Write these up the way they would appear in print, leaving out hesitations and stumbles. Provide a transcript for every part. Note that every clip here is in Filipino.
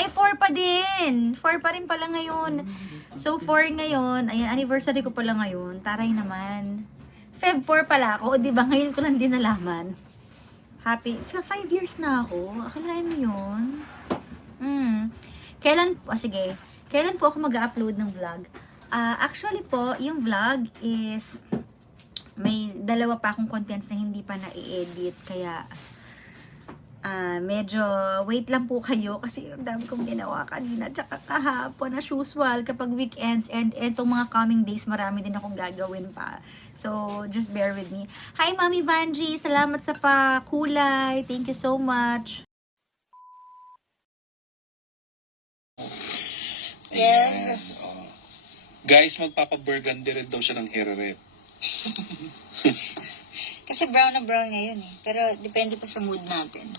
Ay, 4 pa din. 4 pa rin pala ngayon. So, 4 ngayon. Ayan, anniversary ko pala ngayon. Taray naman. Feb 4 pala ako. O, diba? Ngayon ko lang din nalaman. Happy. 5 years na ako. Akalain mo yun? Kailan po, sige. Kailan po ako mag-upload ng vlog? Actually po, yung vlog is may dalawa pa akong contents na hindi pa na-edit. Kaya, medyo wait lang po kayo kasi yung dami kong ginawa kanina tsaka kahapon as usual kapag weekends and etong mga coming days marami din akong gagawin pa. So, just bear with me. Hi, Mami Vanji! Salamat sa pakulay. Thank you so much. Yes. Guys, magpapa-burgundy rin daw siya ng hair rep. Kasi brown na brown ngayon eh. Pero depende pa sa mood natin.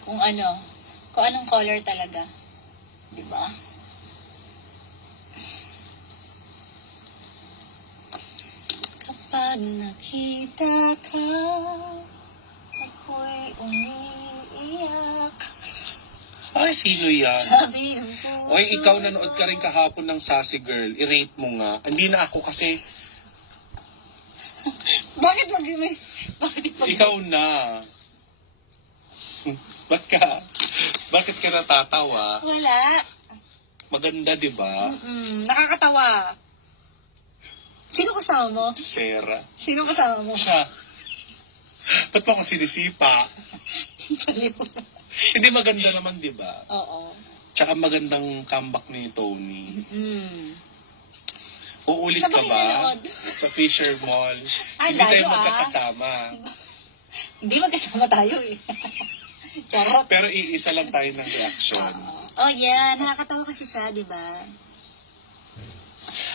Kung anong color talaga. 'Di ba? Kapag nakita ka, ako'y umiiyak. Ay, sino yan? Sabi ng puso. Oy, ikaw nanood ka rin kahapon ng Sassy Girl. I-rate mo nga. Hindi na ako kasi Bakit ikaw na. Bakit ka natatawa? Wala. Maganda, di ba? Nakakatawa. Sino kasama mo? Sarah. Sino kasama mo? Siya. Ba't mo ako sinisipa? Hindi maganda naman, di ba? Oo. Tsaka magandang comeback ni Tony. Uulit Saan ka ba ba? nanood? Sa Fisher Mall. Ay, Hindi tayo layo, magkakasama. Hindi magkasama tayo eh. Charot. Pero iisa lang tayo ng reaction. Oh yeah, nakakatawa kasi siya, di ba?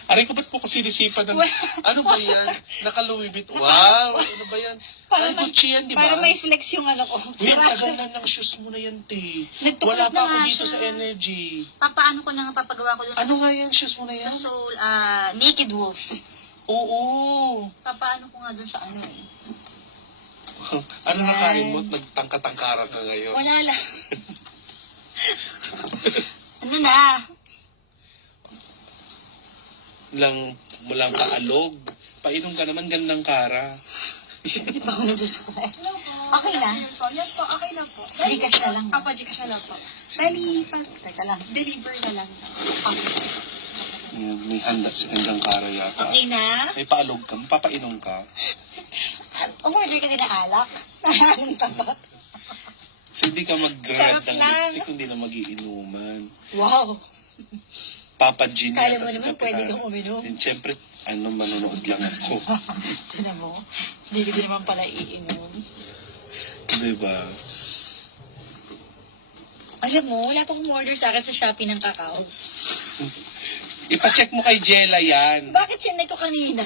Aray ko, ba't po ko sinisipa ng... Ano ba yan? Naka-Louis Wow! Ano ba yan? Ang Gucci yan, di ba? Para may flex yung ano ko. Uy, ang tagal na ng shoes mo na yan, te. Nagtuklap Wala pa na ako nga dito siya. sa energy. Papaano ko na nga papagawa ko doon Ano nga yan, shoes mo na yan? sa Soul, Naked Wolf. Oo. Papaano ko nga doon sa ano eh. Ano nakain mo? Nagtangka-tangkara ka ngayon. Wala lang. Ano na? Mulang paalog. Painom ka naman, gandang kara. Hindi pa ako nagsusukay. Okay na? Yes po, okay na po. Gcash na lang. Papa, Gcash na lang po. Bali, Teka lang. deliver na lang. May handa sa gandang kara yata. Okay na? May paalog ka, papainom ka. Umorder ka din ng alak. Ang tapat. So, hindi ka mag-red Charot ng lang. lipstick, hindi na magiinuman. Wow. Papa Gin. Kala yata mo sa naman kape, pwede ha? kang uminom. And syempre, manonood lang ako. Ano mo? Hindi ko din naman pala iinom. Diba? Alam mo, wala pa akong order sa akin sa Shopee ng kakao. Ipacheck mo kay Jella yan. Bakit sinay ko kanina?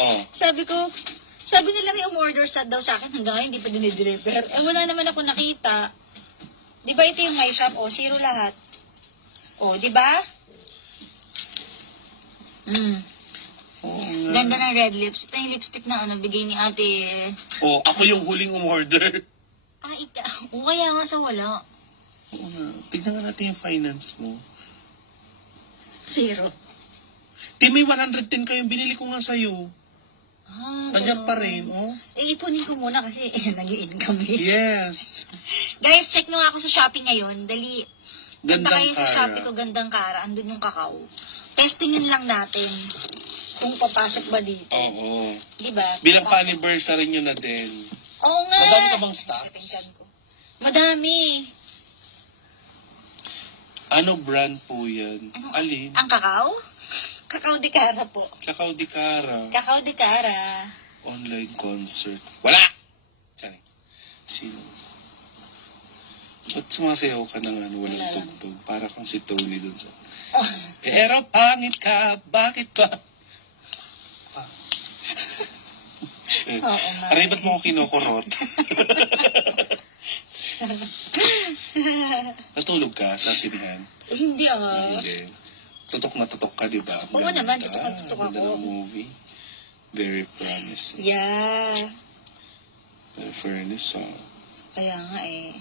Oh. Sabi nila may umorder daw sa akin hanggang ngayon hindi pa dinideliver. Eh wala naman ako nakita. Di ba ito yung my shop? O, zero lahat. O, di ba? Oo Ganda nga. ng red lips. Ito yung lipstick na bigay ni ate. Oh, ako yung huling umorder. O, kaya nga sa wala. Oo nga. Tignan nga natin yung finance mo. Zero. Di, may 110 kayong binili ko nga sa'yo. Nandiyan ganun. pa rin, oh. Eh, ipunin ko muna kasi nag-i-income eh. Yes. Guys, check nyo nga ako sa Shopee ngayon. Dali. Punta Gandang kayo sa kara. Shopee ko, gandang kara. Andun yung kakao. Testingin lang natin kung papasok ba dito. Oo. Diba? Bilang pa-anniversary nyo na din. Oo nga. Madami ka bang stocks? Tingnan ko. Madami. Ano brand po yan? Ano? Alin? Ang kakao? Kakao de Cara po. Kakao di Cara. Kakao de Cara. Online concert. Wala! Sorry. Sino? Ba't sumasayaw ka ng walang Wala lang. tugtog? Para kang si Tony dun sa... Oh. Pero pangit ka, bakit ba? Oo nga. Aray, ba't mo ako kinukurot? Natulog ka sa sinihan? Eh, hindi Hindi. Tutok na tutok ka, di ba? Ang Oo naman, ganda. tutok na tutok Ang ganda ako. ng movie. Very promising. Yeah. Very fairness, Kaya nga eh.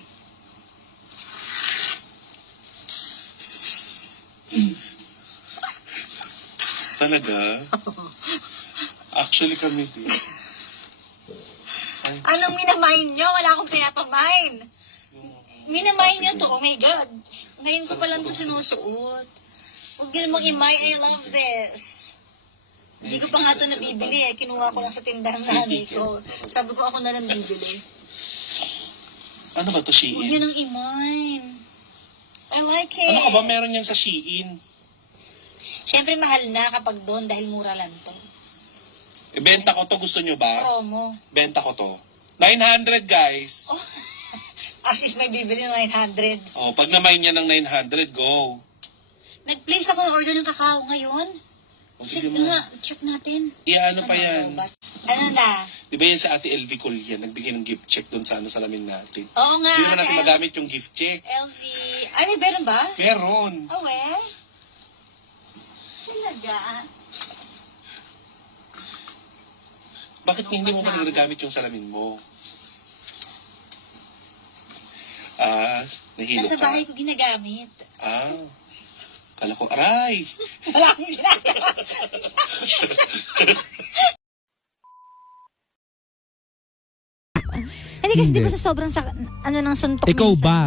Talaga? Actually kami din. Anong minamain nyo? Wala akong pinapamain. Minamain nyo to, oh my God. Ngayon ko pa lang to sinusuot. Huwag nyo namang imay, I love this. Hindi ko pa nga ito nabibili eh. Kinuha ko lang sa tindahan ng nanay ko. Sabi ko ako na lang bibili. Ano ba to, Huwag nyo Shein? nang imain. I like it. Ano ka ba meron yan sa Shein? Siyempre mahal na kapag doon dahil mura lang to. Benta ko to, gusto nyo ba? Promo. Benta ko to. 900 guys. Oh. As if may bibili ng 900. Oh, pag namay niya ng 900, go. Nag-place ako ng order ng kakao ngayon. O, Check sige mo. na, check natin. Ano pa yan? Ano na? Di ba yan sa Ate LV Collier? Nagbigay ng gift check doon sa salamin natin. Oo nga, Hindi naman natin Ate magamit yung gift check. LV. Ay, may meron ba? Meron. Oh, eh? Talaga? Bakit hindi mo man ginagamit yung salamin mo? Ah, nahilo Nasa ka. bahay ko ginagamit. Ah, kala ko, aray! Wala akong ginagawa. Hindi kasi Hindi. di ba sa sobrang ano ng suntok Ikaw minsan? ba?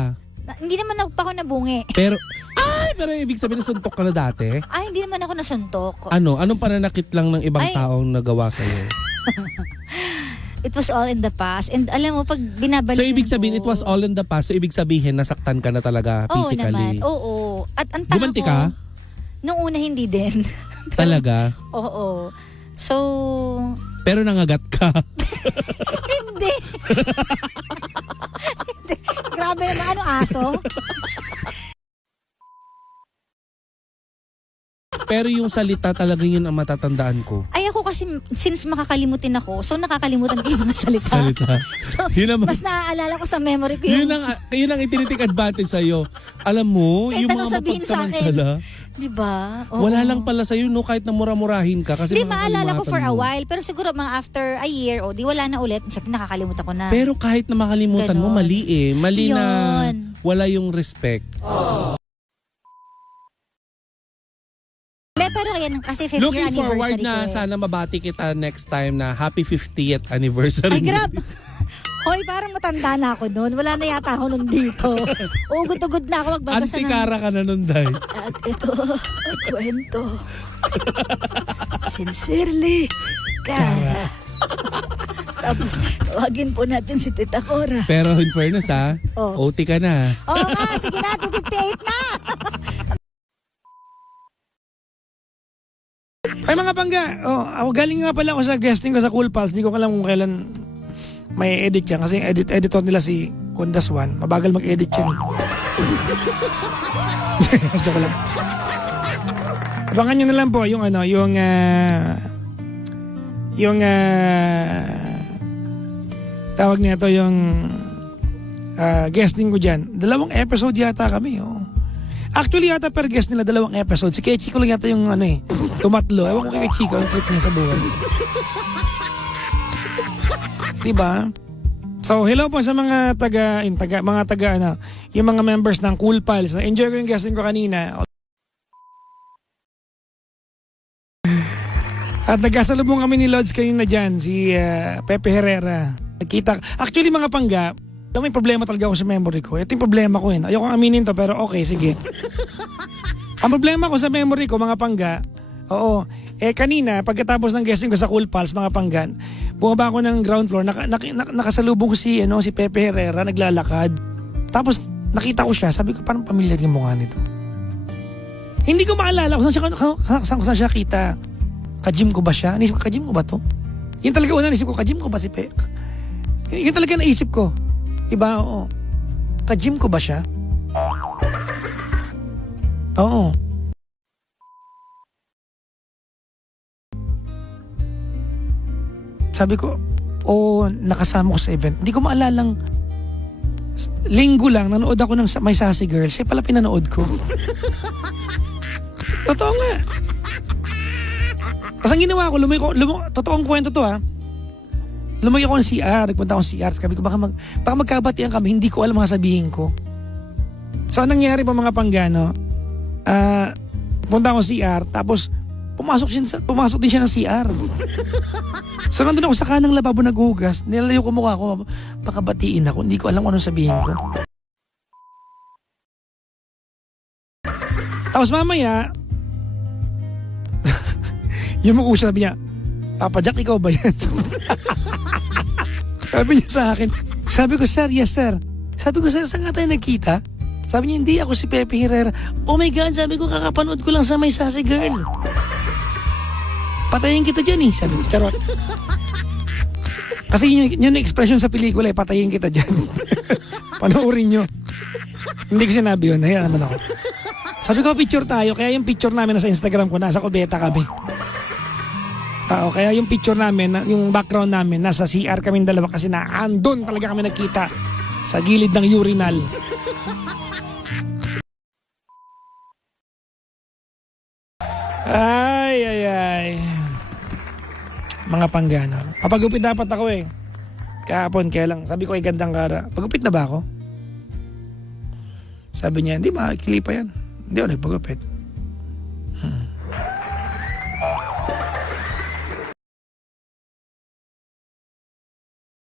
Hindi naman ako pa ako nabungi. Pero, pero ibig sabihin suntok ka na dati? Ay, hindi naman ako nasuntok. Ano? Anong pananakit lang ng ibang Ay. taong nagawa sa'yo? It was all in the past. And alam mo, pag binabalikan So, ibig sabihin, it ko- was all in the past. So, ibig sabihin, nasaktan ka na talaga Oo physically. naman, oo. At ang tao Gumanti ko, ka? nung una hindi din. Talaga? Oo. So, Pero nangagat ka. hindi. Hindi. Grabe naman, ano aso? Pero yung salita talaga yun ang matatandaan ko. Ay ako kasi, since makakalimutin ako, so nakakalimutan ko yung mga salita. Salita. So, Yun naman. mas naaalala ko sa memory ko yung, Yun ang itinitik advantage sa'yo. Alam mo, Kahit yung anong mga sabihin sa akin. mapagsamantala, di ba? Oo. wala lang pala sa'yo, no, kahit na mura-murahin ka. Kasi Di, maalala ko for a makakalimatan mo. while. Pero siguro mga after a year, o di wala na ulit. Siyempre nakakalimutan ko na. Pero kahit na makalimutan mo, Ganon. mali eh. Mali na Yun. wala yung respect. Pero yan, kasi 5th year Looking anniversary forward ko na eh. sana mabati kita next time na happy 50th anniversary. Ay, grab! Hoy, parang matanda na ako noon. Wala na yata ako nun dito. Ugod-ugod na ako magbabasa ng... Antikara ka na nun, Day. At ito, ang kwento. Sincerely, Kara. Tapos, tawagin po natin si Tita Cora. Pero in fairness ha, Oh. OT ka na. Oo nga, sige na, 258 na! Ay mga pangga, ako galing nga pala ako sa guesting ko sa Cool Pals. Hindi ko alam kung kailan may edit yan. Kasi editor nila si Kundas One. Mabagal mag-edit yan eh. Joke lang. Abangan nyo na lang po yung tawag nito yung guesting ko dyan. 2 episode yata kami. Oh. Actually yata per guest nila 2 episode. Si Kay Chico lang yata yung tumatlo. Ewan ko kay Chico ang trip niya sa buhay. Diba? So hello po sa mga yung mga members ng Cool Pals. Enjoy ko yung guesting ko kanina. At nagkasalubong kami ni Lods kanina dyan, si Pepe Herrera. Actually mga pangga, may problema talaga ako sa memory ko. Ito yung problema ko yun. Ayoko aminin to pero okay, sige. Ang problema ko sa memory ko, mga pangga, kanina, pagkatapos ng guesting ko sa Cool Pals, mga panggan, bumaba ako ng ground floor, nakasalubong ko si Pepe Herrera, naglalakad. Tapos, nakita ko siya, sabi ko, parang pamilyar yung mukha nito. Hindi ko maalala kung saan ko siya kita. Ka-gym ko ba siya? Naisip ko, ka-gym ko ba to? Yun talaga una, naisip ko, ka-gym ko ba si Pepe? Yun talaga naisip ko. Diba? Oo. Ka-gym ko ba siya? Oo. Sabi ko, nakasama ko sa event. Hindi ko maalalang linggo lang, nanood ako ng May Sassy Girl. Siya pala pinanood ko. Totoo nga. Tapos ang ginawa ko, totoong kwento to ha. Lumaki ako ng CR, nagpunta ako ng CR. Sabi ko, baka magkabatian kami, hindi ko alam mga sabihin ko. So, anong nangyari pa mga panggano? Punta ako ng CR, tapos pumasok din siya ng CR. So nandun ako sa kanang lababo naghugas, nilalayo ko mukha ko, baka batiin ako, hindi ko alam kung anong sabihin ko. Tapos mamaya, yung mukha sabi niya, Papa Jack, ikaw ba yan? Sabi niya sa akin, sabi ko, sir, yes sir. Sabi ko, sir, saan nga tayo nagkita? Sabi niya, hindi, ako si Pepe Herrera. Oh my God, sabi ko, kakapanood ko lang sa May Sassy Girl. Patayin kita dyan eh, sabi ko, charot. Kasi yun yung expression sa pelikula eh, patayin kita dyan. Panoorin nyo. Hindi ko sinabi yun, nahiya naman ako. Sabi ko, picture tayo, kaya yung picture namin nasa Instagram ko, nasa Cubeta kami. Kaya yung picture namin, yung background namin, nasa CR kami dalawa kasi andun talaga kami nagkita sa gilid ng urinal. Ay. Mga panggana. Papagupit dapat ako eh. Kahapon, kaya lang, sabi ko ay gandang kara. Pagupit na ba ako? Sabi niya, hindi makikili pa yan. Hindi ako nagpagupit.